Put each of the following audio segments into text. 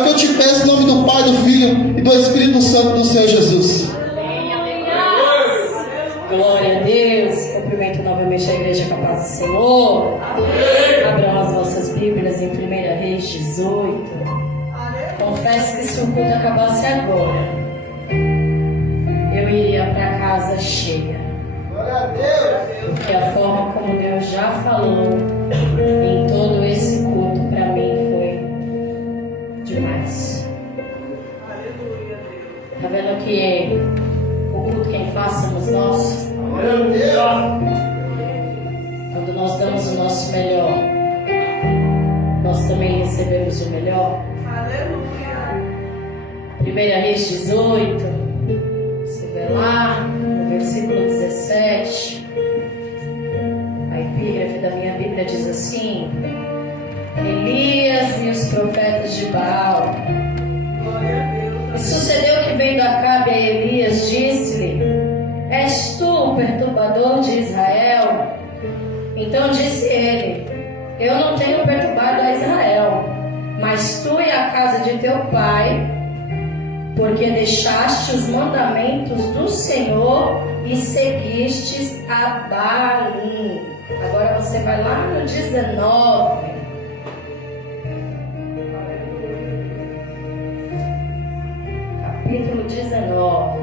É o que eu te peço em nome do Pai, do Filho e do Espírito Santo do Senhor Jesus. Glória a Deus. Cumprimento novamente a igreja com a paz do Senhor. Abram as vossas Bíblias em 1 Reis 18. Confesso que se o culto acabasse agora, eu iria para casa cheia. Glória a Deus. Porque a forma como Deus já falou em todo esse culto para mim foi demais. Tá vendo que o culto quem faz somos nós? Quando nós damos o nosso melhor, nós também recebemos o melhor. 1 Reis 18, você vê lá no versículo 17, a epígrafe da minha Bíblia diz assim: Elias e os profetas de Baal. E sucedeu que, vendo Acabe a Elias, disse-lhe: És tu o perturbador de Israel? Então disse ele: Eu não tenho perturbado a Israel, mas tu e a casa de teu pai, porque deixaste os mandamentos do Senhor e seguistes a Baalim. Agora você vai lá no 19. Capítulo 19.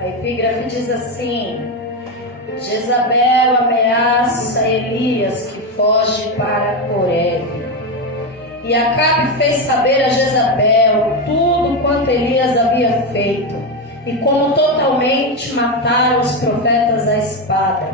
A epígrafe diz assim: Jezabel ameaça Elias, que foge para Horebe. E Acabe fez saber a Jezabel tudo quanto Elias havia feito, e como totalmente mataram os profetas à espada.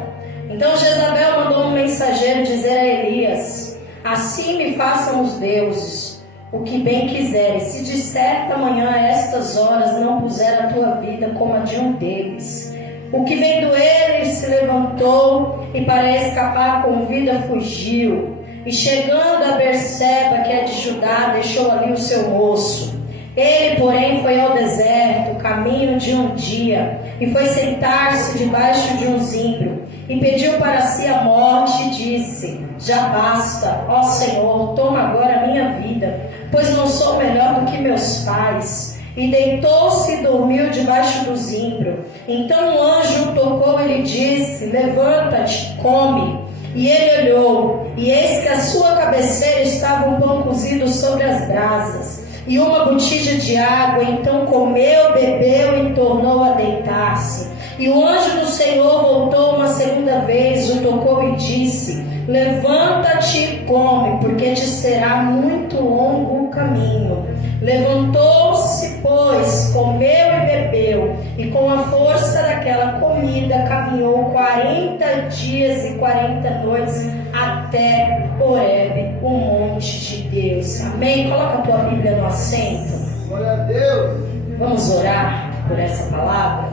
Então Jezabel mandou um mensageiro dizer a Elias: Assim me façam os deuses o que bem quiseres, se de certa manhã a estas horas não puser a tua vida como a de um deles. O que vendo ele se levantou e para escapar com vida fugiu. E chegando a Berseba, que é de Judá, deixou ali o seu moço. Ele, porém, foi ao deserto, caminho de um dia, e foi sentar-se debaixo de um zimbro, e pediu para si a morte, e disse: Já basta, ó Senhor, toma agora a minha vida, pois não sou melhor do que meus pais. E deitou-se e dormiu debaixo do zimbro. Então um anjo o tocou e lhe disse: Levanta-te, come. E ele olhou, e eis que à sua cabeceira estava um pão cozido sobre as brasas, e uma botija de água. Então comeu, bebeu e tornou a deitar-se. E o anjo do Senhor voltou uma segunda vez, o tocou e disse: Levanta-te e come, porque te será muito longo o caminho. Levantou-se, pois, comeu e bebeu, e com a força daquela comida caminhou 40 dias e 40 noites até Horebe, o monte de Deus. Amém? Coloca a tua Bíblia no assento. Glória a Deus. Vamos orar por essa palavra.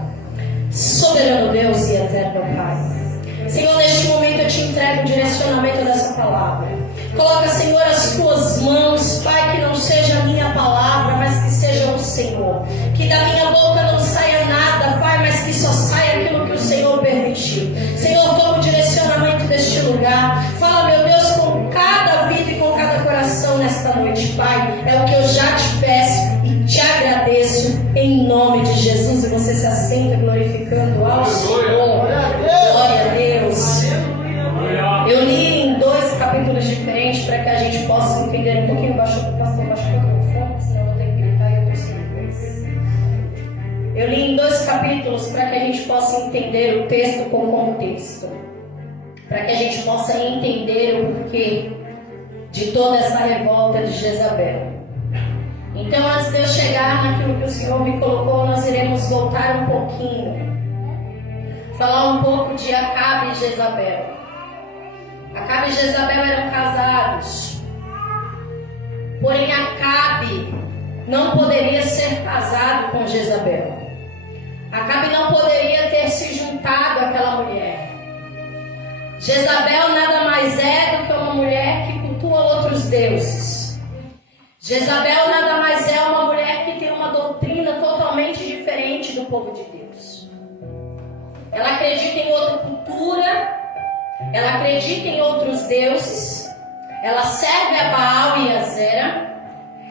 Soberano Deus e eterno Pai, Senhor, neste momento eu te entrego o direcionamento dessa palavra. Coloca, Senhor, as tuas mãos, Pai, que não seja a minha palavra, mas que seja o Senhor. Que da minha boca não saia nada, Pai, mas que só saia aquilo que o Senhor permitiu. Senhor, toma o direcionamento deste lugar. Fala, meu Deus, com cada vida e com cada coração nesta noite, Pai. É o que eu já te peço e te agradeço em nome de Jesus. E você se assenta glorificando ao Senhor. Glória a Deus. Eu li em 2 capítulos diferentes para que a gente possa entender um pouquinho. Pastor, baixou o microfone, senão eu vou ter que gritar e eu terceira vez. Eu li em 2 capítulos para que a gente possa entender o texto com contexto, para que a gente possa entender o porquê de toda essa revolta de Jezabel. Então, antes de eu chegar naquilo que o Senhor me colocou, nós iremos voltar um pouquinho, falar um pouco de Acabe e Jezabel. Acabe e Jezabel eram casados, porém Acabe não poderia ser casado com Jezabel. Acabe não poderia ter se juntado àquela mulher. Jezabel nada mais é do que uma mulher que cultua outros deuses. Jezabel nada mais é uma mulher que tem uma doutrina totalmente diferente do povo de Deus. Ela acredita em outra cultura, ela acredita em outros deuses, ela serve a Baal e a Zera,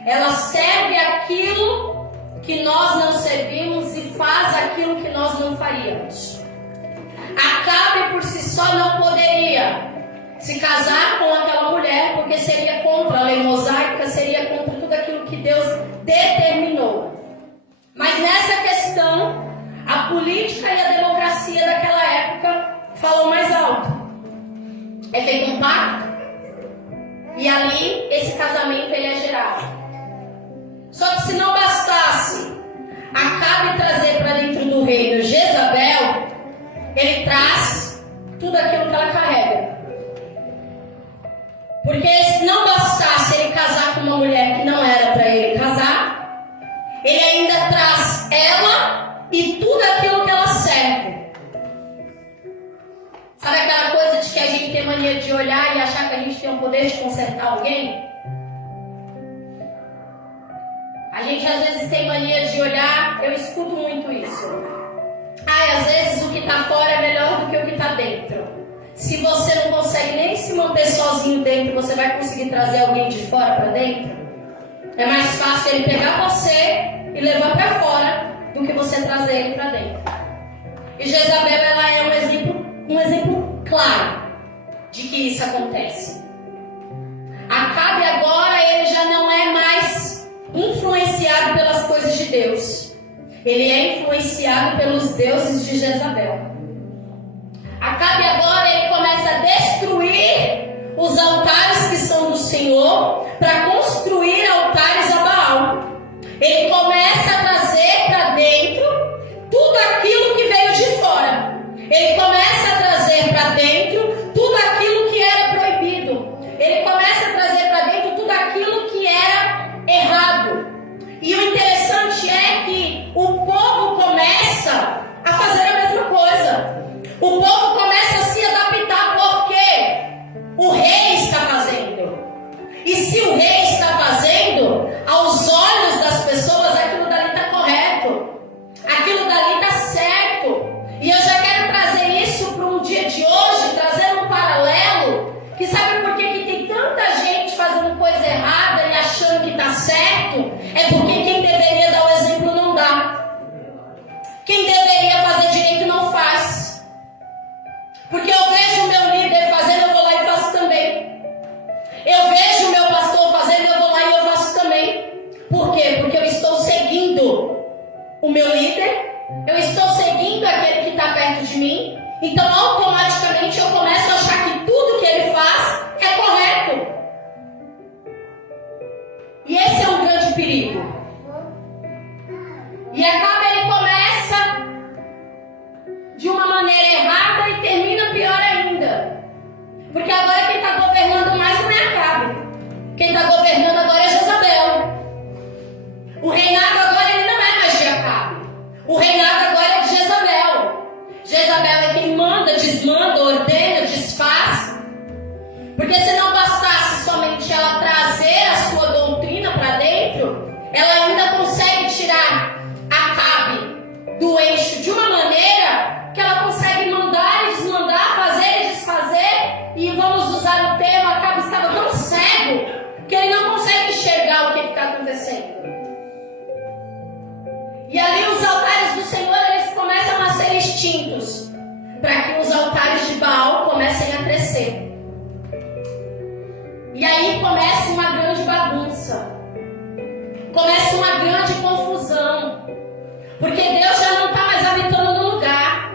ela serve aquilo que nós não servimos e faz aquilo que nós não faríamos. Acabe por si só não poderia se casar com aquela mulher, porque seria contra a lei mosaica, seria contra tudo aquilo que Deus determinou. Mas nessa questão, a política e a democracia daquela época falou mais alto. É feito um pacto e ali esse casamento ele é gerado. Só que se não bastasse Acabe trazer para dentro do reino Jezabel, ele traz tudo aquilo que ela carrega. Porque se não bastasse ele casar com uma mulher que não era para ele casar, ele ainda traz ela e tudo aquilo que ela serve. Sabe aquela coisa de que a gente tem mania de olhar e achar que a gente tem o poder de consertar alguém? A gente às vezes tem mania de olhar, eu escuto muito isso. Às vezes o que está fora é melhor do que o que está dentro. Se você não consegue nem se manter sozinho dentro, você vai conseguir trazer alguém de fora para dentro? É mais fácil ele pegar você e levar para fora do que você trazer ele para dentro. E Jezabel, ela é um exemplo claro de que isso acontece. Acabe agora, ele já não é mais influenciado pelas coisas de Deus. Ele é influenciado pelos deuses de Jezabel. Acabe agora, ele começa a destruir os altares que são do Senhor para construir altares a Baal. Ele começa a trazer para dentro tudo aquilo que veio de fora. Ele começa a trazer para dentro tudo aquilo que era proibido. Ele começa a trazer para dentro tudo aquilo que era errado. E o interessante é que o povo começa a fazer a mesma coisa. O povo começa a se adaptar porque o rei está fazendo. E se o rei está fazendo, aos olhos das pessoas, aquilo dali está correto. Aquilo dali está certo. E eu já quero trazer isso para um dia de hoje, trazer um paralelo. Que sabe por que tem tanta gente fazendo coisa errada e achando que está certo? É porque quem deveria dar o exemplo não dá. Quem deveria fazer direito não faz. Porque eu vejo o meu líder fazendo, eu vou lá e faço também. Eu vejo o meu pastor fazendo, eu vou lá e eu faço também. Por quê? Porque eu estou seguindo o meu líder, eu estou seguindo aquele que está perto de mim. Então automaticamente eu começo a achar que tudo que ele faz é correto. E esse é um grande perigo. E acaba ele começa de uma maneira errada e termina pior ainda. Porque agora quem está governando mais não é Acabe. Quem está governando agora é Jezabel. O reinado agora ele não é mais de Acabe. O reinado agora é de Jezabel. Jezabel é quem manda, desmanda, ordena, desfaz. Porque se não bastasse somente ela trazer a sua doutrina para dentro, ela ainda consegue tirar Acabe do eixo de uma maneira que ela consegue mandar e desmandar, fazer e desfazer. E vamos usar o termo, Acabe estava tão cego que ele não consegue enxergar o que está acontecendo. E ali os altares do Senhor, eles começam a ser extintos, para que os altares de Baal comecem a crescer. E aí começa uma grande bagunça, começa uma grande confusão, porque Deus já não está mais habitando no lugar.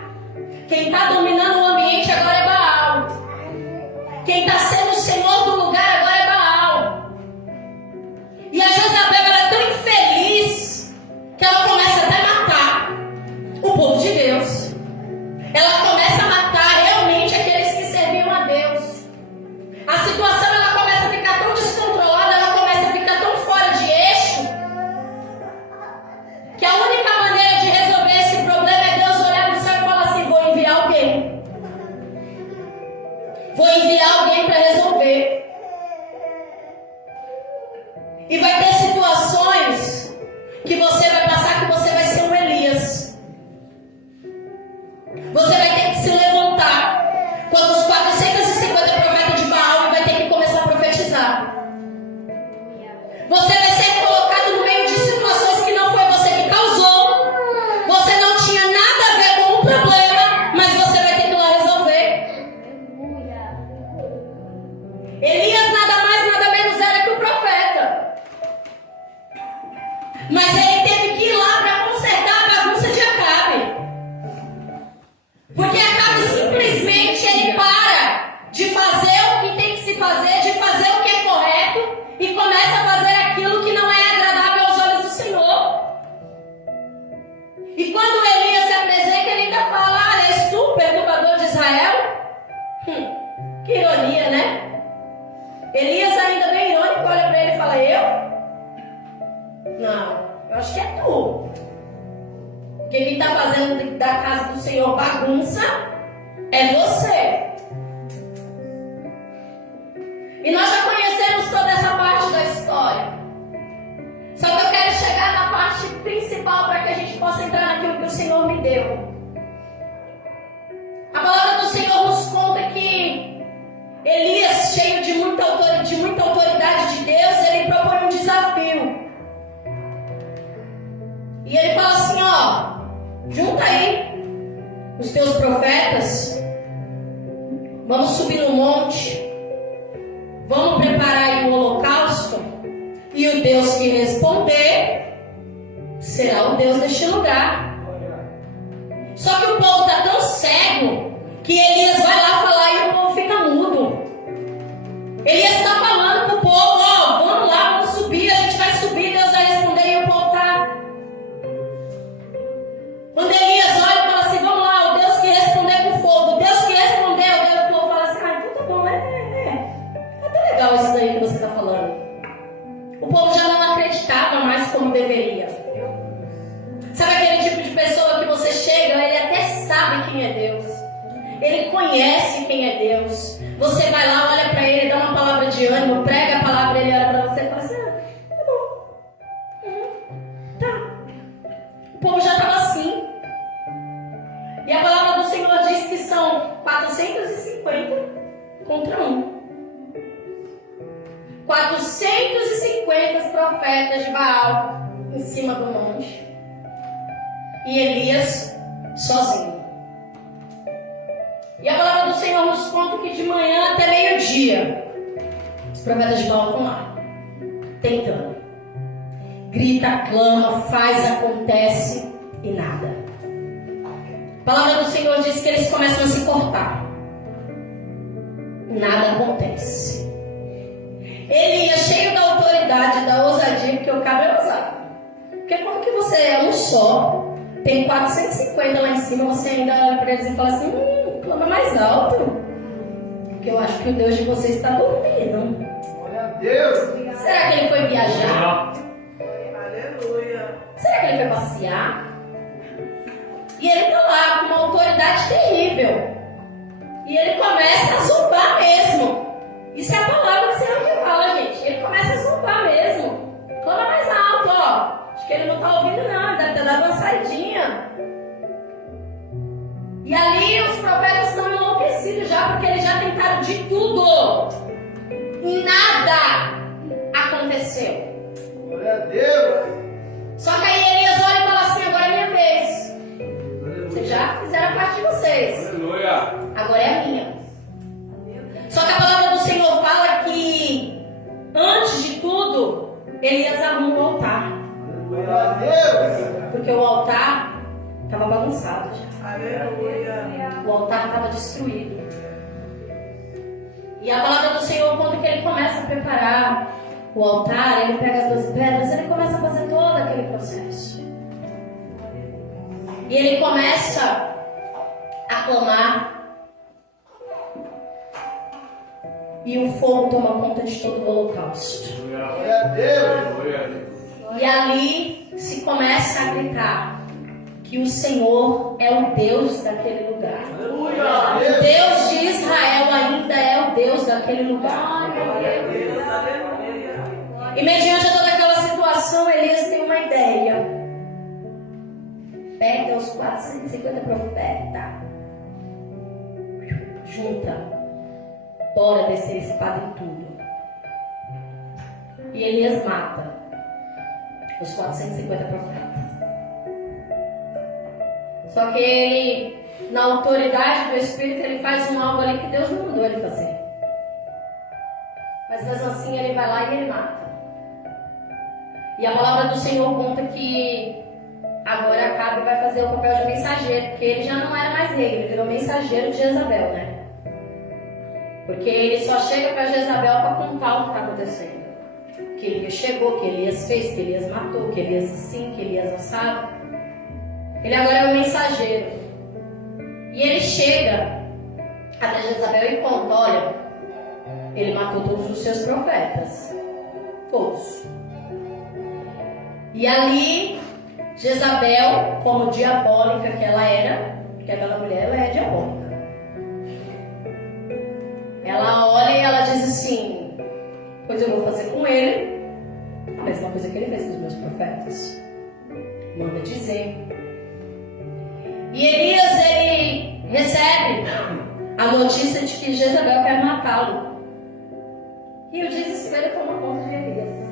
Quem está dominando o ambiente agora é Baal. Quem está sendo o Senhor do lugar agora é Baal. E a Jezabel, ela é tão infeliz que ela começa até a matar o povo de Deus. Ela começa a matar realmente aqueles que serviam a Deus. A situação ela começa a ficar tão descontrolada, ela começa a ficar tão fora de eixo, que a única maneira de resolver esse problema é Deus olhar no céu e falar assim: vou enviar alguém. Vou enviar alguém para resolver. E vai ter situações que você vai passar que você vai ser um Elias. Você vai ter que se levantar quando os 450 profetas de Baal e vai ter que começar a profetizar. Você vai ser Elias nada mais, nada menos era que o profeta. Mas ele teve que ir lá para consertar a bagunça de Acabe. Porque Acabe simplesmente ele para de fazer o que tem que se fazer, de fazer o que é correto e começa a fazer aquilo que não é agradável aos olhos do Senhor. E quando Elias se apresenta, ele ainda fala: ah, és tu, perturbador de Israel? Que ironia, né? Elias ainda bem irônico, olha para ele e fala: eu? Não, eu acho que é tu. Porque quem está fazendo da casa do Senhor bagunça é você. E nós já conhecemos toda essa parte da história. Só que eu quero chegar na parte principal para que a gente possa entrar naquilo que o Senhor me deu. A palavra do Senhor nos conta que Elias, cheio de muita autoridade de Deus, ele propõe um desafio. E ele fala assim: ó, junta aí os teus profetas, vamos subir no monte, vamos preparar aí o holocausto, e o Deus que responder será o Deus deste lugar. Só que o povo está tão cego que Elias vai lá falar e o povo fica mudo. Elias está falando para o povo: ó, vamos lá, vamos subir, a gente vai subir, Deus vai responder, e o povo está. Quando Elias olha e fala assim: vamos lá, o Deus que responder com fogo, o Deus que respondeu, o povo fala assim: ah, então tá bom, é até legal isso daí que você está falando. O povo já não acreditava mais como deveria. Sabe aquele tipo de pessoa que você chega, ele até sabe quem é Deus, ele conhece quem é Deus. Você vai lá, olha para ele, dá uma palavra de ânimo, prega a palavra, ele olha para você e fala assim: ah, tá bom, tá. O povo já estava assim. E a palavra do Senhor diz que são 450 contra 1. 450 profetas de Baal em cima do monte. E Elias sozinho. E a palavra do Senhor nos conta que de manhã até meio-dia os profetas de Baal estão lá, tentando. Grita, clama, faz, acontece e nada. A palavra do Senhor diz que eles começam a se cortar. Nada acontece. Elias, cheio da autoridade, da ousadia, porque o cabra é ousado. Porque como que você é um só, tem 450 lá em cima, você ainda olha para eles e fala assim: clama mais alto, porque eu acho que o Deus de vocês está dormindo. Glória a Deus. Será que ele foi viajar? Aleluia. Será que ele foi passear? E ele está lá com uma autoridade terrível. E ele começa a zombar mesmo. Isso é a palavra que o Senhor que fala, gente. Ele começa a zombar mesmo. Clama mais alto, ó. Acho que ele não está ouvindo não, ele deve ter dado uma saidinha. E ali os profetas estão enlouquecidos já, porque eles já tentaram de tudo. E nada aconteceu. Glória a Deus. Só que aí Elias olha e fala assim: agora é minha vez. Vocês já fizeram a parte de vocês. Aleluia. Agora é a minha. Só que a palavra do Senhor fala que antes de tudo, Elias arruma o altar. Glória a Deus. Porque o altar estava bagunçado já. Aleluia. O altar estava destruído. E a palavra do Senhor conta que ele começa a preparar o altar, ele pega as 12 pedras, ele começa a fazer todo aquele processo. E ele começa a clamar. E o fogo toma conta de todo o holocausto. Glória a Deus. E ali se começa a gritar que o Senhor é o Deus daquele lugar. Aleluia. O Deus de Israel ainda é o Deus daquele lugar. E mediante toda aquela situação, Elias tem uma ideia. Pega os 450 profetas, junta. Bora descer espada em tudo. E Elias mata os 450 profetas. Só que ele, na autoridade do Espírito, ele faz algo ali que Deus não mandou ele fazer. Mas mesmo assim ele vai lá e ele mata. E a palavra do Senhor conta que agora Acabe vai fazer o papel de mensageiro, porque ele já não era mais rei, ele virou mensageiro de Jezabel, né? Porque ele só chega para Jezabel para contar o que está acontecendo. Que Elias chegou, que Elias fez, que Elias matou, que Elias assim, que Elias assado. Ele agora é o mensageiro. E ele chega até Jezabel e conta, olha, ele matou todos os seus profetas. Todos. E ali, Jezabel, como diabólica que ela era, porque aquela mulher ela é diabólica. Ela olha e ela diz assim, pois eu vou fazer com ele a mesma coisa que ele fez com os meus profetas. Manda dizer. E Elias, ele recebe a notícia de que Jezabel quer matá-lo. E o desespero toma conta de Elias.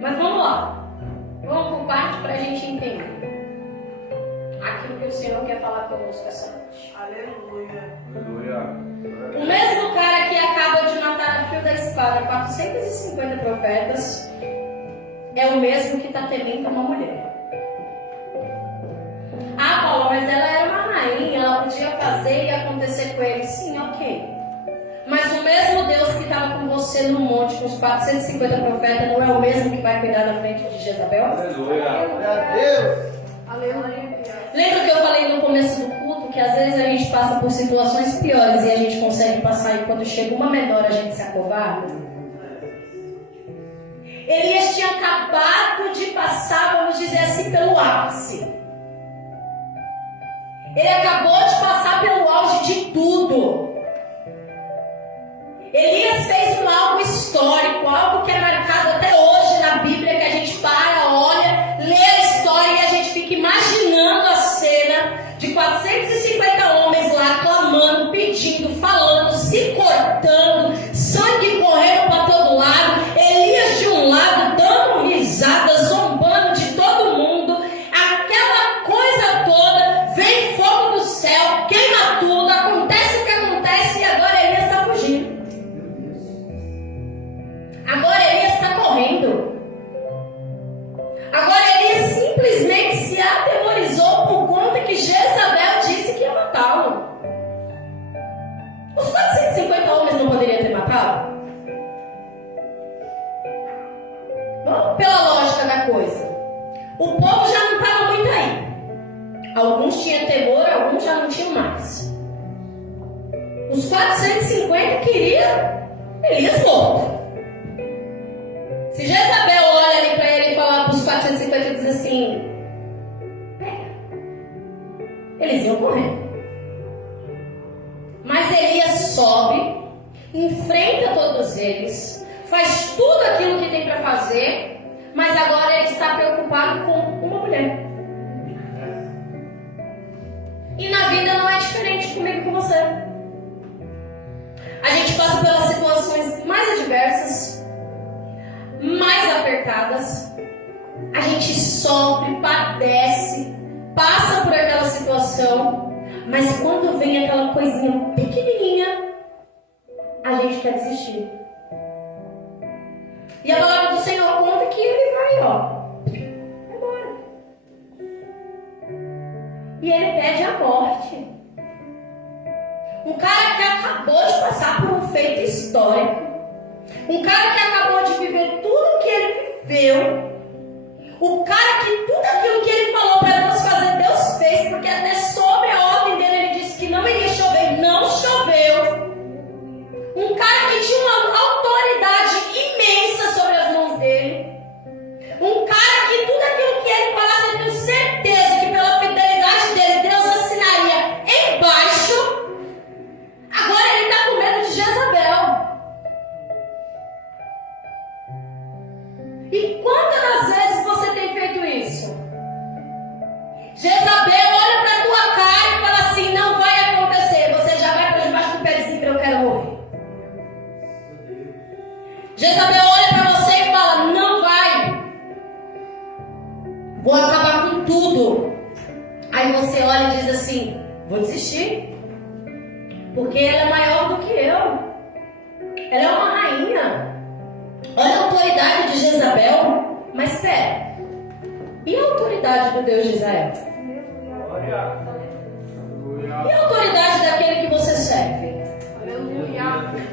Mas vamos lá. Vamos por parte para a gente entender aquilo que o Senhor quer falar conosco essa noite. Aleluia. O mesmo cara que acaba de matar a fio da espada 450 profetas é o mesmo que está temendo uma mulher. Ah, Paulo, mas ela era uma rainha, ela podia fazer e acontecer com ele. Sim, ok. Mas o mesmo Deus que estava com você no monte, com os 450 profetas, não é o mesmo que vai cuidar da frente de Jezabel? Glória a Deus. Aleluia. Lembra que eu falei no começo do culto que às vezes a gente passa por situações piores e a gente consegue passar e quando chega uma menor a gente se acovarda? Elias tinha acabado de passar, vamos dizer assim, pelo ápice. Ele acabou de passar pelo auge de tudo. Elias fez algo histórico, algo que é marcado até hoje na Bíblia, que a gente para, olha, lê a história e a gente fica imaginando a cena de 450 homens lá clamando, pedindo, falando, se cortando, sangue correndo para todo lado, Elias de um lado dando risada, zombando de todo mundo, aquela coisa toda, vem fogo do céu, queima tudo, acontece o que acontece e agora Elias está fugindo. Agora Elias está correndo. Agora Elias simplesmente se atemorizou por conta que Jezabel disse que ia matá-lo. Os 450 homens não poderiam ter matado? Vamos pela lógica da coisa. O povo já não estava muito aí. Alguns tinham temor, alguns já não tinham mais. Os 450 queriam Elias morto. Se Jezabel olha ali para ele e fala para os 450 e diz assim, pega, eles iam correr. Mas Elias sobe, enfrenta todos eles, faz tudo aquilo que tem para fazer, mas agora ele está preocupado com uma mulher. E na vida não é diferente comigo e com você. A gente passa pelas situações mais adversas, mais apertadas, a gente sofre, padece, passa por aquela situação, mas quando vem aquela coisinha pequenininha, a gente quer desistir. E a palavra do Senhor conta que ele vai, vai embora. E ele pede a morte. Um cara que acabou de passar por um feito histórico. Um cara que acabou de viver tudo o que ele viveu. O cara que tudo aquilo que ele falou para Deus fazer, Deus fez. Porque até sobre a ordem dele ele disse que não iria chover. Não choveu. Um cara que tinha uma autoridade imensa sobre as mãos dele. Um cara que tudo aquilo que ele falasse, eu tenho certeza que pela fidelidade dele, Deus assinaria embaixo. Agora ele está com medo de Jezabel. E quantas das vezes você tem feito isso? Jezabel olha para a tua cara e fala assim, não vai acontecer. Você já vai para debaixo do pezinho, eu quero morrer. Jezabel olha para você e fala, não vai. Vou acabar com tudo. Aí você olha e diz assim, vou desistir. Porque ela é maior do que eu. ela é uma rainha. Olha a autoridade de Jezabel. Mas espera, e a autoridade do Deus de Israel? E a autoridade daquele que você serve?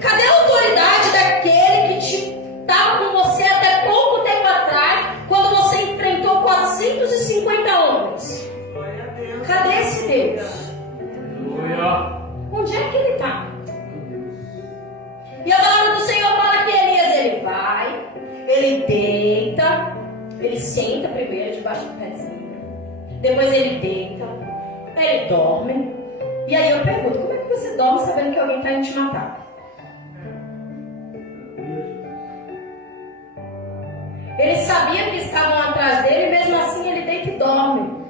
Cadê a autoridade daquele que estava com você até pouco tempo atrás, quando você enfrentou 450 homens? Cadê esse Deus? Onde é que ele está? E a palavra do Senhor fala que Elias, ele vai, ele deita, ele senta primeiro debaixo do pezinho, depois ele deita, aí ele dorme. E aí eu pergunto, como é que você dorme sabendo que alguém está indo te matar? Ele sabia que estavam atrás dele, e mesmo assim ele deita e dorme.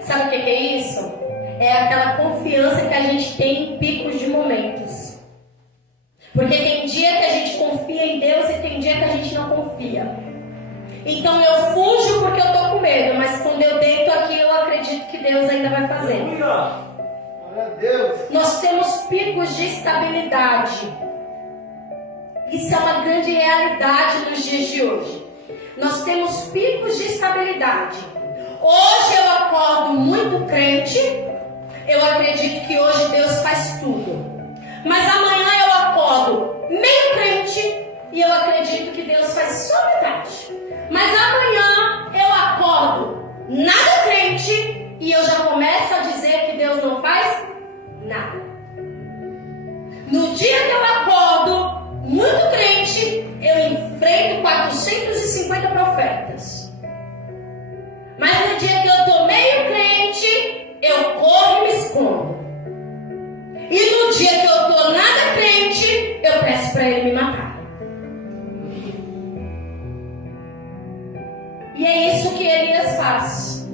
Sabe o que é isso? É aquela confiança que a gente tem em picos de momentos. Porque tem dia que a gente confia em Deus e tem dia que a gente não confia. Então eu fujo porque eu estou com medo, mas quando eu deito aqui eu acredito que Deus ainda vai fazer. Nós temos picos de estabilidade. Isso é uma grande realidade nos dias de hoje. Nós temos picos de estabilidade. Hoje eu acordo muito crente. Eu acredito que hoje Deus faz tudo. Mas amanhã eu acordo meio crente e eu acredito que Deus faz só metade. Mas amanhã eu acordo nada crente e eu já começo a dizer que Deus não faz nada. No dia que eu acordo muito crente, eu enfrento 450 profetas. Mas no dia que eu estou meio crente, eu corro e me escondo. E no dia que eu estou nada crente, eu peço para ele me matar. E é isso que Elias faz.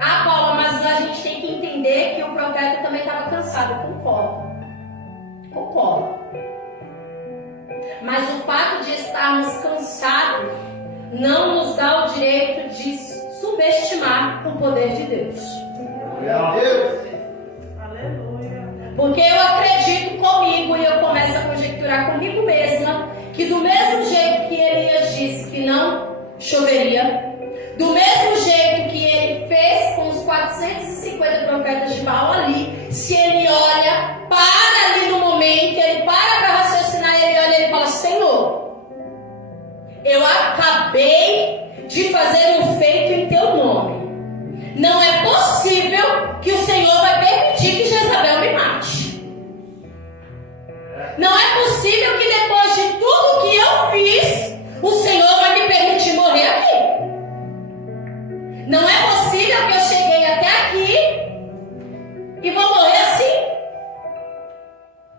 Ah, Paula, mas a gente tem que entender que o profeta também estava cansado. Concordo. Mas o fato de estarmos cansados não nos dá o direito de subestimar o poder de Deus. Porque eu acredito comigo e eu começo a conjecturar comigo mesma que do mesmo jeito que Elias disse que não choveria, do mesmo jeito que ele fez com os 450 profetas de Baal ali, se ele olha, para ali no momento, ele para raciocinar, ele olha e ele fala: Senhor, eu acabei de fazer um feito em teu nome. Não é possível que o Senhor vai permitir que Jezabel me mate. Não é possível que depois de tudo que eu fiz, o Senhor vai me permitir morrer aqui. Não é possível que eu cheguei até aqui e vou morrer assim.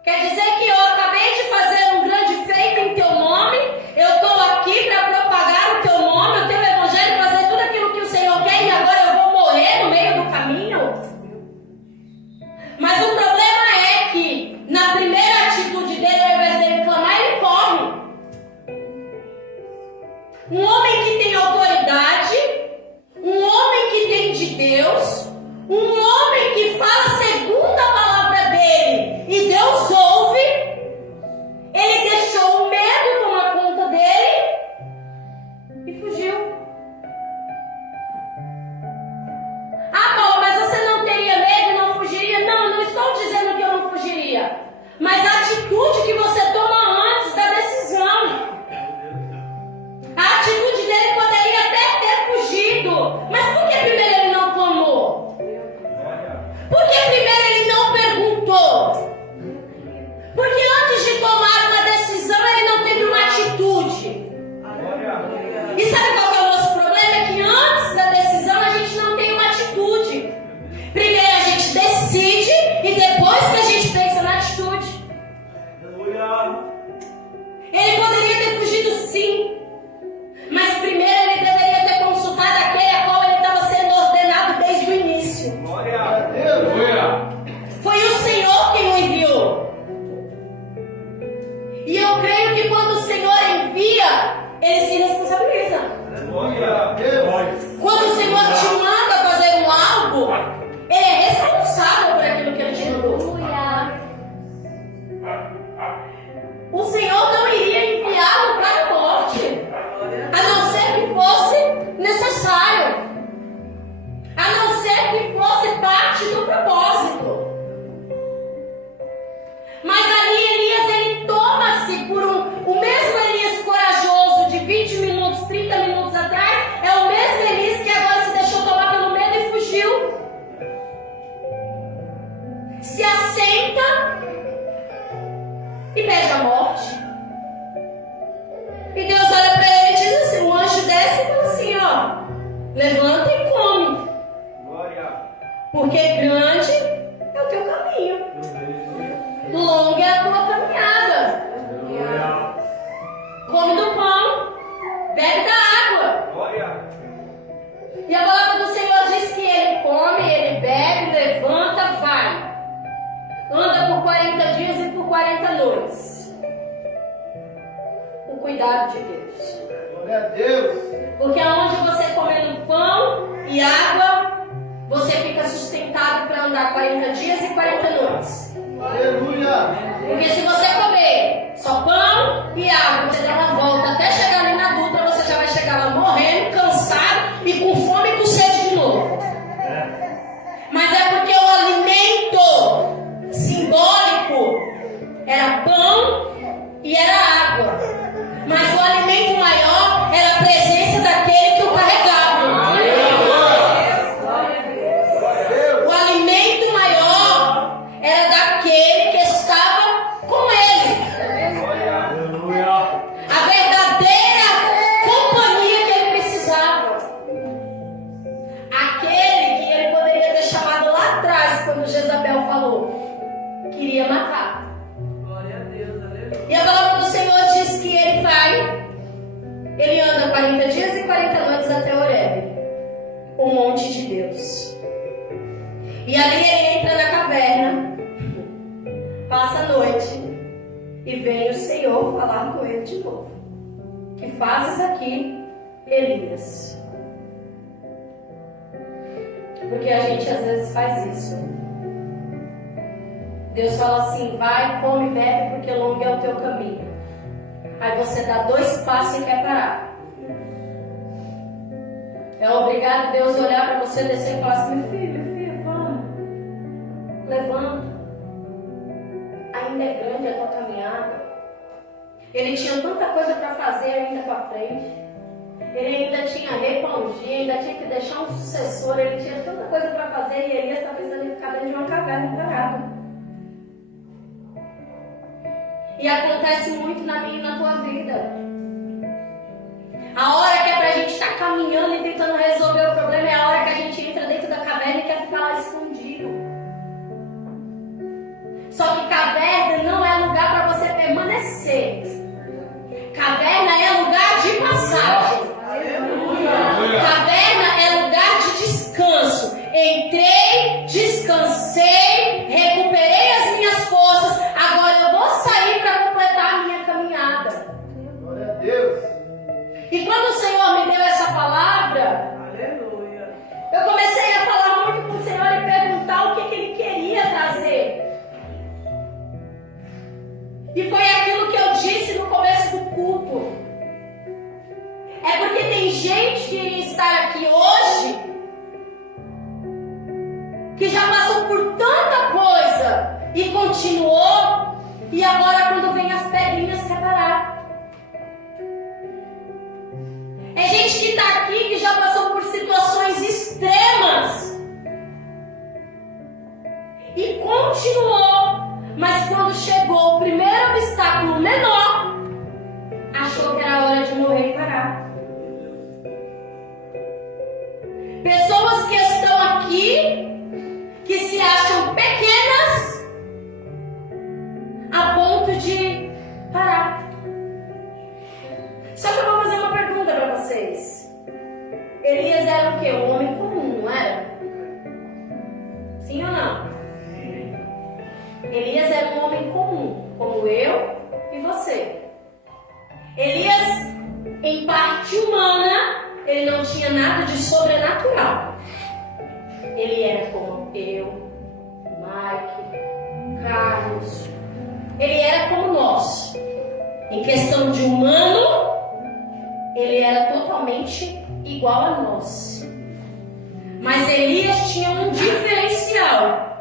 Quer dizer que eu acabei de fazer um grande feito em teu nome, eu estou aqui para propagar o teu nome, o teu evangelho, fazer tudo aquilo que o Senhor quer e agora eu vou morrer no meio do caminho? Mas o problema é que na primeira atitude dele, ao invés dele clamar, ele corre. Um homem que tem autoridade, um homem que tem de Deus, um homem que fala segundo a palavra dele e Deus ouve, ele deixou o medo tomar conta dele e fugiu. Ah, Paulo, mas você não teria medo e não fugiria? Não, não estou dizendo que eu não fugiria, mas a atitude que você toma antes da decisão. A atitude dele poderia até ter fugido, mas por que primeiro ele não clamou? Por que primeiro ele não perguntou? Porque antes de tomar uma decisão, ele não teve uma atitude. E sabe qual que é o nosso problema? É que antes da decisão a gente não tem uma atitude. Primeiro a gente decide e depois que a gente pensa na atitude. Ele poderia ter fugido sim, mas primeiro ele deveria ter consultado aquele a qual ele estava sendo ordenado desde o início. Foi o Senhor quem o enviou. E eu creio que quando o Senhor envia, ele se responsabiliza. Quando o Senhor te manda fazer algo, ele é responsável por aquilo que ele te mandou. longa é a tua caminhada. Come do pão, bebe da água. E a palavra do Senhor diz que ele come, ele bebe, levanta, vai. Anda por 40 dias e por 40 noites. O cuidado de Deus. Glória a Deus. Porque aonde você comendo pão e água, você fica sustentado para andar 40 dias e 40 noites. Aleluia. Porque se você comer só pão e água, você dá uma volta até chegar ali na Dutra, você já vai chegar lá morrendo, cansado e com fome e com sede de novo. Mas é porque o alimento simbólico era pão e era água. Mas o alimento maior era a presença daquele que o carregava. O alimento maior era daquele que estava com ele. A verdadeira companhia que ele precisava. Aquele que ele poderia ter chamado lá atrás, quando Jezabel falou, queria matar. Glória a Deus. Aleluia. E a palavra do Senhor diz que ele vai, ele anda 40 dias e 40 noites até Horebe, o monte de Deus. E ali ele entra na caverna, passa a noite, e vem o Senhor falar com ele de novo. Que fazes aqui, Elias? Porque a gente às vezes faz isso. Deus fala assim, vai, come, bebe, porque longo é o teu caminho. Aí você dá 2 passos e quer parar. É obrigado Deus olhar para você, descer e falar assim, meu filho, vamos. Levanta. Ainda é grande a tua caminhada. Ele tinha tanta coisa para fazer ainda para frente. Ele ainda tinha rei para ungir, ainda tinha que deixar um sucessor. Ele tinha tanta coisa para fazer e Elias está precisando ficar dentro de uma caverna parado. E acontece muito na minha e na tua vida. A hora que é pra gente estar caminhando e tentando resolver o problema é a hora que a gente entra dentro da caverna e quer ficar lá escondido. Só que caverna não é lugar para você permanecer. Caverna é lugar de passagem. Caverna é lugar de descanso. Entrei, descansei, recuperei as minhas forças. Agora eu vou sair para completar a minha caminhada. Glória a Deus. E quando o Senhor me deu essa palavra, Aleluia. eu comecei a falar muito com o Senhor e perguntar o que Ele queria trazer. E foi aquilo que eu disse no começo do culto. É porque tem gente que está aqui hoje que já passou por tanta coisa e continuou, e agora quando vem as pedrinhas quer parar. É gente que está aqui que já passou por situações extremas e continuou, mas quando chegou o primeiro obstáculo menor, achou que era hora de morrer e parar. Pessoas que estão aqui que se acham pequenas a ponto de parar. Só que eu vou fazer uma pergunta para vocês. Elias era o quê? Um homem comum, não era? Sim ou não? Sim. Elias era um homem comum, como eu e você. Elias, em parte humana, ele não tinha nada de sobrenatural. Ele era como eu, Mike, Carlos. Ele era como nós. Em questão de humano, ele era totalmente igual a nós. Mas Elias tinha um diferencial.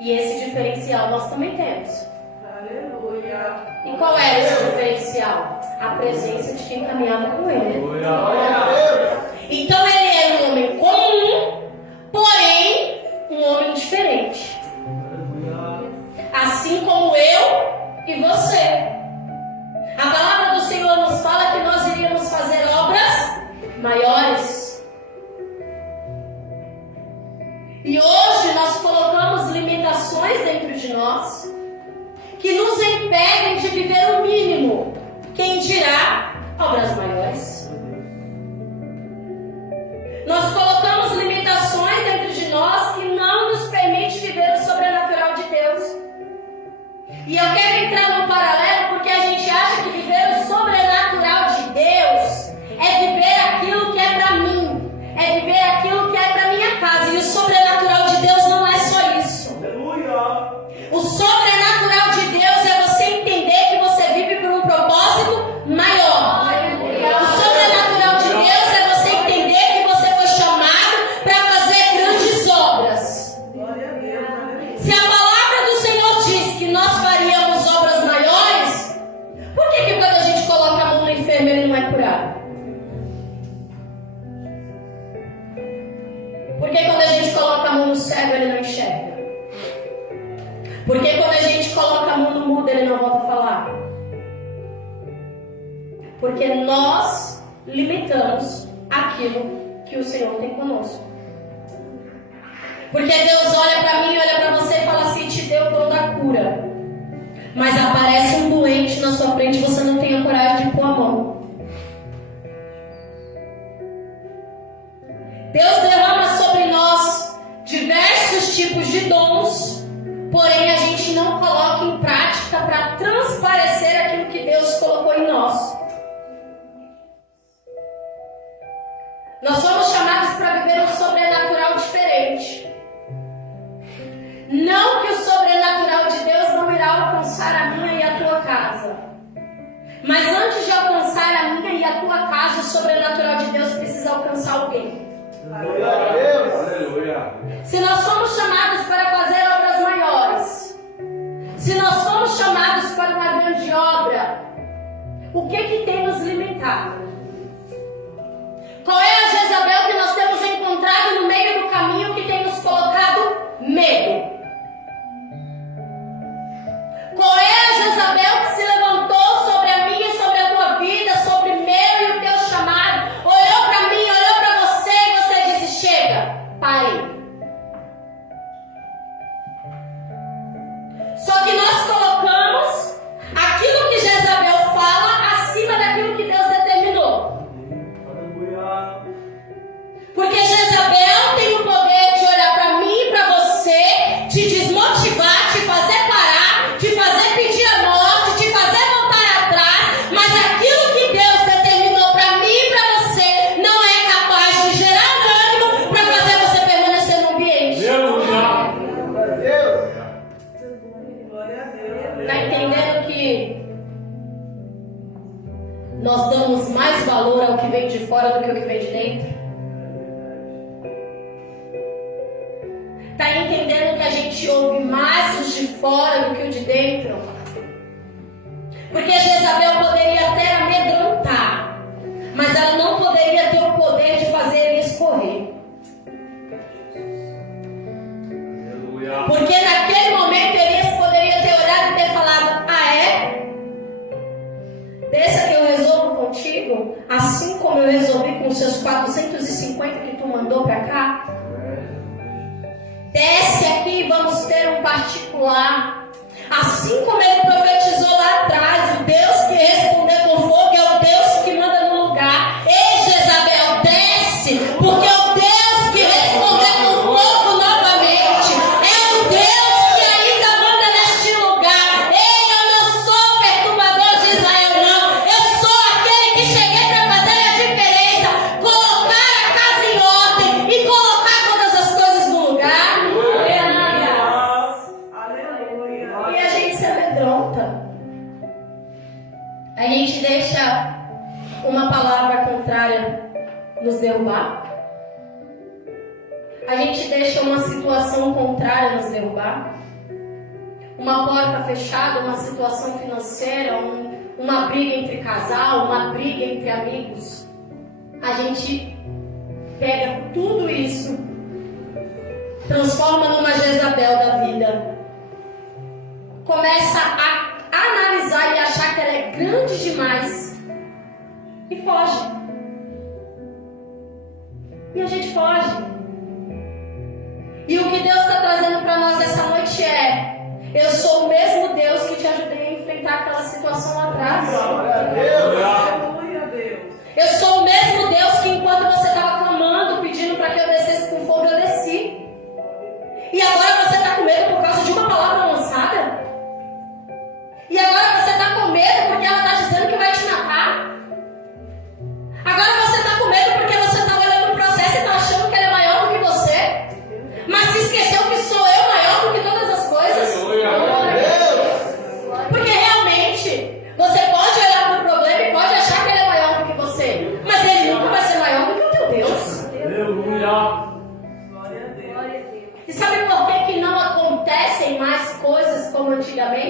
E esse diferencial nós também temos. Aleluia. E qual era esse diferencial? A presença de quem caminhava com ele. Glória a Deus. Então ele era um homem comum, porém um homem diferente. Assim como eu e você. A palavra do Senhor nos fala que nós iríamos fazer obras maiores. E hoje nós colocamos limitações dentro de nós. E eu quero entrar num paralelo porque a gente acha que viver o sobrenatural de Deus é viver aquilo que é para mim, é viver aquilo que é para minha casa. E o sobrenatural de Deus não é só isso. Aleluia. O sobrenatural de Deus é você entender que você vive por um propósito maior. O sobrenatural de Deus é você entender que você foi chamado para fazer grandes obras. Glória a Deus. Aleluia. Se a palavra do Senhor diz que nós faríamos obras maiores, por que quando a gente coloca a mão no enfermo ele não é curado? Por que quando a gente coloca a mão no cego ele não enxerga? Por que quando a gente coloca a mão no mudo ele não volta a falar? Porque nós limitamos aquilo que o Senhor tem conosco. Porque Deus olha para mim, olha para você e fala assim: te deu o dom da cura, mas aparece um doente na sua frente e você não tem a coragem de pôr a mão. Deus derrama sobre nós diversos tipos de dons, porém a gente não coloca em prática para transparecer aquilo que Deus colocou em nós. Nós somos chamados para viver um sobrenatural diferente. Não que o sobrenatural de Deus não irá alcançar a minha e a tua casa. Mas antes de alcançar a minha e a tua casa, o sobrenatural de Deus precisa alcançar alguém. Glória a Deus. Aleluia. Se nós fomos chamados para fazer obras maiores, se nós fomos chamados para uma grande obra, o que tem nos limitado? Qual é a Jezabel que nós temos encontrado no meio do caminho que tem nos colocado medo? Qual é a Jezabel que se levantou sobre a minha e sobre a tua vida, sobre o meu e o teu chamado? Olhou para mim, olhou para você e você disse: chega, parei. Só que nós colocamos aquilo que Jezabel fala acima daquilo que Deus determinou. Aleluia. Porque Jezabel tem o poder de olhar para mim e para você, te desmotivar, te fazer parar, te fazer pedir a morte, te fazer voltar atrás, mas aquilo que Deus determinou para mim e para você não é capaz de gerar ânimo para fazer você permanecer no ambiente. Aleluia. Glória a Deus. Glória a Deus. Está entendendo que nós damos mais valor ao que vem de fora do que ao que vem de dentro? Está entendendo que a gente ouve mais os de fora do que o de dentro? Porque Jezabel poderia até amedrontar, mas ela não poderia ter o poder de fazer eles correr. Aleluia. Porque naquele momento Elias poderia ter olhado e ter falado: ah, é? Deixa que eu resolvo contigo, assim como eu resolvi com os seus 450 que tu mandou para cá. Desce aqui e vamos ter um particular. Assim como ele profetizou lá atrás, o Deus que responder com fogo é o Deus que manda no lugar. Ei, Jezabel, desce, porque o Deus que responder com fogo novamente é o Deus que ainda manda neste lugar. Ei, eu não sou perturbador de Israel, não. Eu sou aquele que cheguei para fazer a diferença, colocar a casa em ordem e colocar todas as coisas no lugar. Aleluia. E a gente se amedronta. A gente deixa uma palavra contrária nos derrubar. A gente deixa uma situação contrária nos derrubar. Uma porta fechada, uma situação financeira, uma briga entre casal, uma briga entre amigos. A gente pega tudo isso, transforma numa Jezabel da vida. Começa a analisar e achar que ela é grande demais e foge. E a gente foge. E o que Deus está trazendo para nós essa noite é: eu sou o mesmo Deus que te ajudei a enfrentar aquela situação lá atrás. Glória a Deus. Aleluia, Deus. Eu sou o mesmo Deus que enquanto você estava clamando, pedindo para que eu descesse com fogo, eu desci. E agora você está com medo por causa de uma palavra lançada?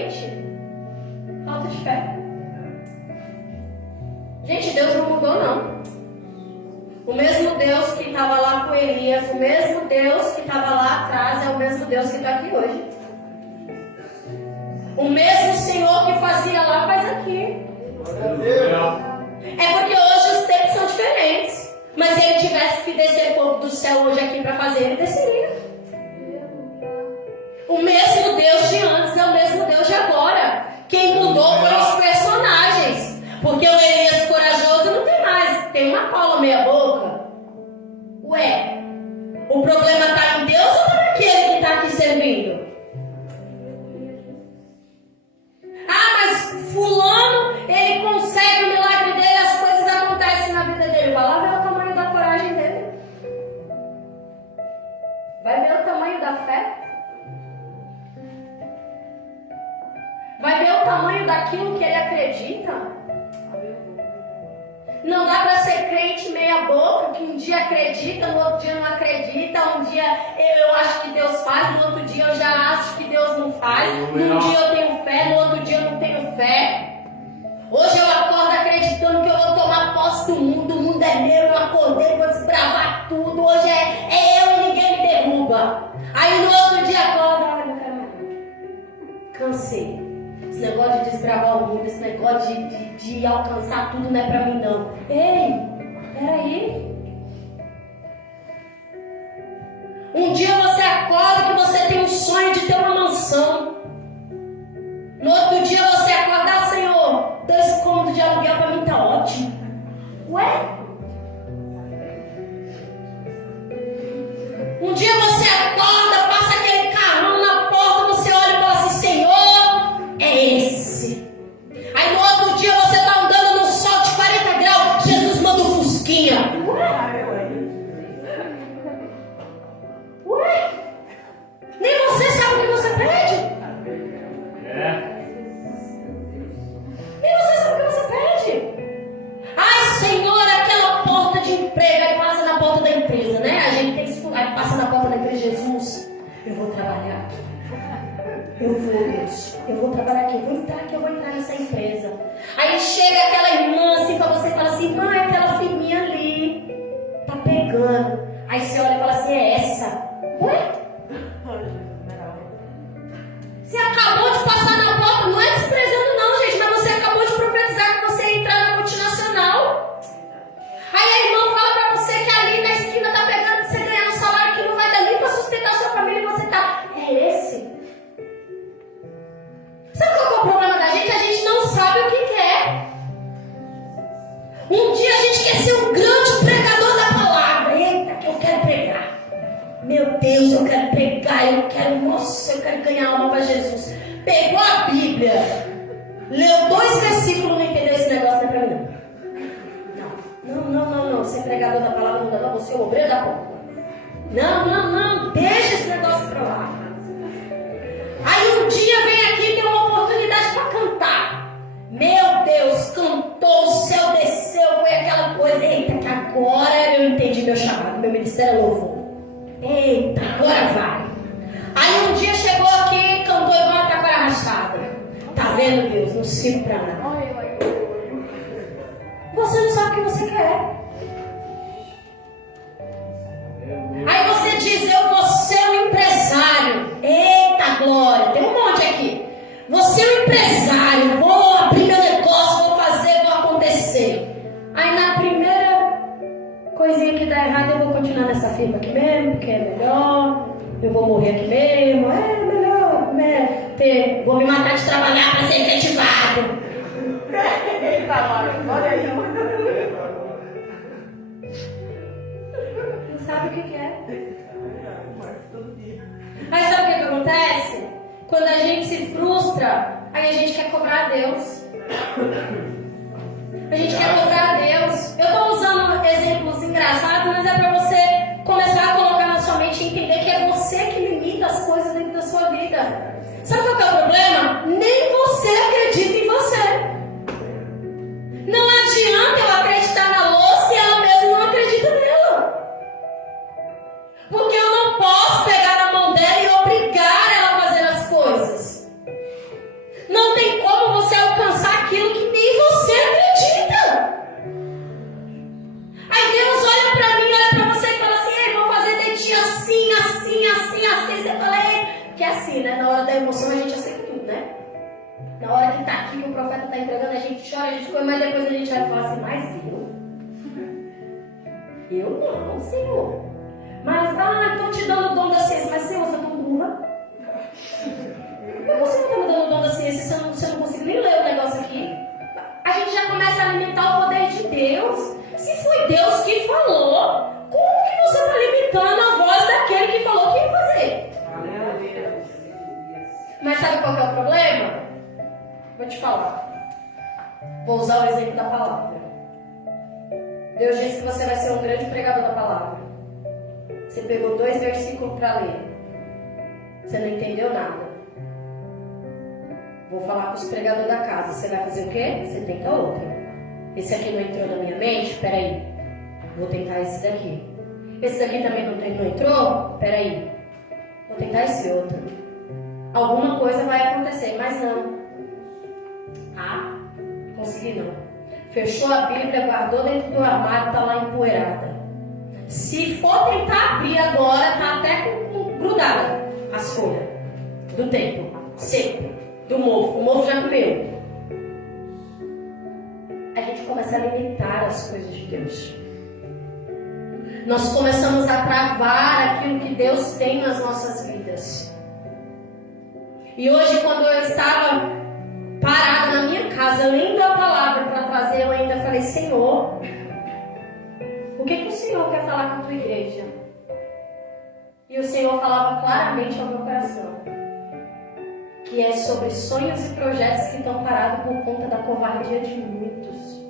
crente? Falta de fé. Gente, Deus não mudou, não. O mesmo Deus que estava lá com Elias, o mesmo Deus que estava lá atrás, é o mesmo Deus que está aqui hoje. O mesmo Senhor que fazia lá, faz aqui. É porque hoje os tempos são diferentes. Mas se ele tivesse que descer fogo do céu hoje aqui para fazer, ele desceria. O mesmo Deus de antes é o mesmo Deus de agora. Quem mudou foram os personagens. Porque o Elias corajoso não tem mais. Tem uma cola meia boca. Ué, o problema está em Deus ou está naquele que está aqui servindo? Ah, mas fulano, ele consegue o milagre dele, as coisas acontecem na vida dele. Vai lá ver o tamanho da coragem dele. Vai ver o tamanho da fé. Vai ver o tamanho daquilo que ele acredita. Não dá para ser crente meia boca, que um dia acredita, no outro dia não acredita. Um dia eu acho que Deus faz, no outro dia eu já acho que Deus não faz. Num dia eu tenho fé, no outro dia eu não tenho fé. Hoje eu acordo acreditando que eu vou tomar posse do mundo é meu, eu acordei, vou desbravar tudo. Hoje é eu e ninguém me derruba. Aí no outro dia acordo, olha, não quero mais. Cansei. Esse negócio de desbravar o mundo, esse negócio de alcançar tudo não é pra mim não. Ei, peraí. Um dia você acorda que você tem um sonho de ter uma mansão. No outro dia você acorda, ah, Senhor, 2 cômodos de aluguel pra mim tá ótimo. Ué? Um dia você acorda, passa aquele carrão na porta, você olha e fala assim, Senhor, é esse. Aí no outro dia você tá andando no sol de 40 graus, Jesus manda um fusquinha. Ué? Nem você sabe o que você pede. Nem você sabe o que você pede. Ai, Senhor, aquela porta de emprego, aí passa na porta da empresa, né? A gente tem isso, aí passa na porta da empresa, Jesus, eu vou trabalhar aqui. Eu vou trabalhar aqui, eu vou entrar nessa empresa. Aí chega aquela irmã assim pra você e fala assim, irmã, é aquela firminha ali, tá pegando. Aí você olha e fala assim, é essa. Ué? Você acabou de passar na porta, não é desprezando não, gente, mas você acabou de profetizar que você ia entrar na multinacional. Aí a irmã fala pra você que ali na esquina tá pegando, que você ganhar um salário que não vai dar nem pra sustentar sua família e você tá, é esse? Sabe qual que é o problema da gente? A gente não sabe o que quer. Um dia a gente quer ser um grande pregador da palavra. Eita, que eu quero pregar. Meu Deus, eu quero pregar, eu quero ganhar alma para Jesus. Pegou a Bíblia, leu 2 versículos, não entendeu esse negócio, não é para mim. Não. Ser pregador da palavra não dá pra você, o obreiro da porta. Não, deixa esse negócio pra lá. Aí um dia vem aqui e tem uma oportunidade para cantar. Meu Deus, cantou, o céu desceu, foi aquela coisa. Eita, que agora eu entendi meu chamado, meu ministério é louvor. Eita, agora vai. Aí um dia chegou aqui, cantou igual a taquara arrastada. Tá vendo, Deus? Não sirvo pra nada. Você não sabe o que você quer. Aí você diz, eu vou ser um empresário. Eita glória, tem um monte aqui. Vou ser um empresário, vou abrir meu negócio, vou fazer, vou acontecer. Aí na primeira coisinha que dá errado, eu vou continuar nessa firma aqui mesmo, porque é melhor. Eu vou morrer aqui mesmo, é melhor, né? Vou me matar de trabalhar para ser efetivado. Olha aí. Não sabe o que é. Aí sabe o que acontece? Quando a gente se frustra, aí a gente quer cobrar a Deus. A gente quer cobrar a Deus. Eu estou usando exemplos engraçados, mas é para você começar a colocar na sua mente e entender que é você que limita as coisas dentro da sua vida. Sabe qual que é o problema? Nem você acredita em você. Não adianta eu acreditar na louça e ela mesma não acredita nela. Porque eu não posso pegar na mão dela e obrigar ela a fazer as coisas. você alcançar aquilo que nem você acredita. Aí Deus olha pra mim, olha pra você e fala assim: ei, vou fazer de ti assim, assim, assim, assim. Você fala: ei, que é assim, né? Na hora da emoção a gente aceita tudo, né? Na hora que tá aqui, que o profeta tá entregando, a gente chora, a gente come, mas depois a gente vai falar assim: mas eu não, Senhor. Mas, estou te dando o dom da ciência. Mas, Senhor, você é tão burra. Mas você não está me dando o dom da ciência, você não conseguiu nem ler o negócio aqui. A gente já começa a limitar o poder de Deus. Se foi Deus que falou, como que você está limitando a voz daquele que falou que ia fazer? Mas sabe qual que é o problema? Vou te falar. Vou usar o exemplo da palavra. Deus disse que você vai ser um grande pregador da palavra. Você pegou 2 versículos para ler. Você não entendeu nada. Vou falar com os pregadores da casa. Você vai fazer o quê? Você tenta outro. Esse aqui não entrou na minha mente? Peraí. Vou tentar esse daqui. Esse daqui também não entrou? Peraí. Vou tentar esse outro. Alguma coisa vai acontecer, mas não. Consegui não. Fechou a Bíblia, guardou dentro do armário, está lá empoeirada. Se for tentar abrir agora, está até grudada as folhas do tempo, seco, do mofo. O mofo já comeu. A gente começa a limitar as coisas de Deus. Nós começamos a travar aquilo que Deus tem nas nossas vidas. E hoje, quando eu estava parada na minha casa, lendo a palavra para trazer, eu ainda falei: Senhor, o que o Senhor quer falar com a tua igreja? E o Senhor falava claramente ao meu coração, que é sobre sonhos e projetos que estão parados por conta da covardia de muitos.